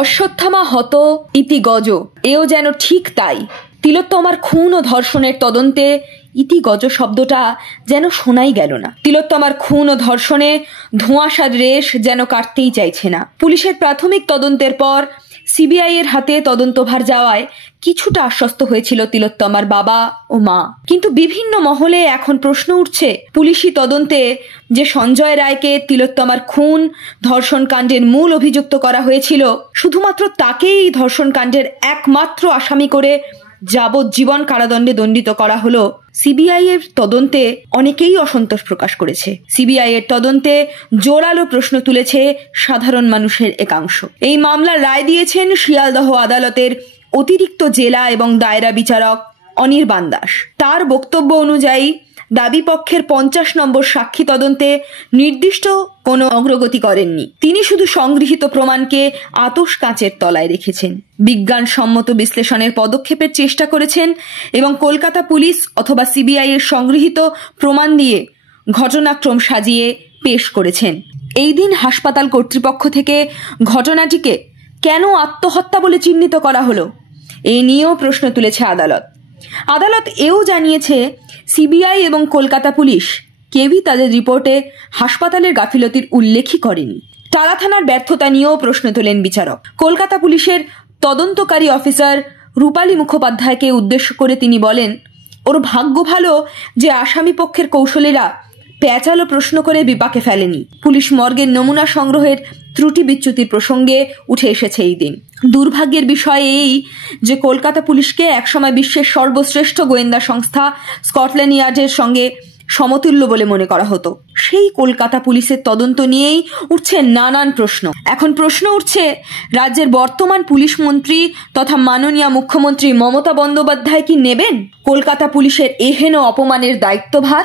অশ্বত্থামা হত ইতি গজ, এও যেন ঠিক তাই। তিলোত্তমার খুন ও ধর্ষণের তদন্তে ইতি গজ শব্দটা যেন শোনাই গেল না। তিলোত্তমার খুন ও ধর্ষণে ধোঁয়াশার রেশ যেন কাটতেই চাইছে না। পুলিশের প্রাথমিক তদন্তের পর সিবিআই এর হাতে তদন্তভার যাওয়ায় কিছুটা আশ্বস্ত হয়েছিল তিলোত্তমার বাবা ও মা। কিন্তু বিভিন্ন মহলে এখন প্রশ্ন উঠছে, পুলিশি তদন্তে যে সঞ্জয় রায়কে তিলোত্তমার খুন ধর্ষণ কাণ্ডের মূল অভিযুক্ত করা হয়েছিল, শুধুমাত্র তাকেই ধর্ষণ কাণ্ডের একমাত্র আসামি করে যাবজ্জীবন কারাদণ্ডে দণ্ডিত করা হলো। সিবিআই এর তদন্তে অনেকেই অসন্তোষ প্রকাশ করেছে। সিবিআই এর তদন্তে জোরালো প্রশ্ন তুলেছে সাধারণ মানুষের একাংশ। এই মামলার রায় দিয়েছেন শিয়ালদহ আদালতের অতিরিক্ত জেলা এবং দায়রা বিচারক অনির্বাণ দাস। তার বক্তব্য অনুযায়ী দাবি পক্ষের 50 নম্বর সাক্ষী তদন্তে নির্দিষ্ট কোনো অগ্রগতি করেননি। তিনি শুধু সংগৃহীত প্রমাণকে আতশ কাঁচের তলায় রেখেছেন, বিজ্ঞানসম্মত বিশ্লেষণের পদক্ষেপের চেষ্টা করেছেন এবং কলকাতা পুলিশ অথবা সিবিআই এর সংগৃহীত প্রমাণ দিয়ে ঘটনাক্রম সাজিয়ে পেশ করেছেন। এই দিন হাসপাতাল কর্তৃপক্ষ থেকে ঘটনাটিকে কেন আত্মহত্যা বলে চিহ্নিত করা হলো, এই নিয়েও প্রশ্ন তুলেছে আদালত। আদালত এও জানিয়েছে, সিবিআই এবং কলকাতা পুলিশ কেউই তাদের রিপোর্টে হাসপাতালের গাফিলতির উল্লেখই করেনি। টালা থানার ব্যর্থতা নিয়েও প্রশ্ন তোলেন বিচারক। কলকাতা পুলিশের তদন্তকারী অফিসার রূপালী মুখোপাধ্যায়কে উদ্দেশ্য করে তিনি বলেন, ওর ভাগ্য ভালো যে আসামি পক্ষের কৌশলীরা পেঁচালো প্রশ্ন করে বিপাকে ফেলেনি। পুলিশ মর্গের নমুনা সংগ্রহের ত্রুটি বিচ্যুতির প্রসঙ্গে উঠে এসেছে এই দিন। দুর্ভাগ্যের বিষয় এই যে কলকাতা পুলিশকে একসময় বিশ্বের সর্বশ্রেষ্ঠ গোয়েন্দা সংস্থা স্কটল্যান্ড ইয়ার্ডের সঙ্গে সমতুল্য বলে মনে করা হতো। সেই কলকাতা পুলিশের তদন্ত নিয়েই উঠছে নানান প্রশ্ন। এখন প্রশ্ন উঠছে, রাজ্যের বর্তমান পুলিশ মন্ত্রী তথা মাননীয় মুখ্যমন্ত্রী মমতা বন্দ্যোপাধ্যায় কি নেবেন কলকাতা পুলিশের এহেন অপমানের দায়িত্বভার?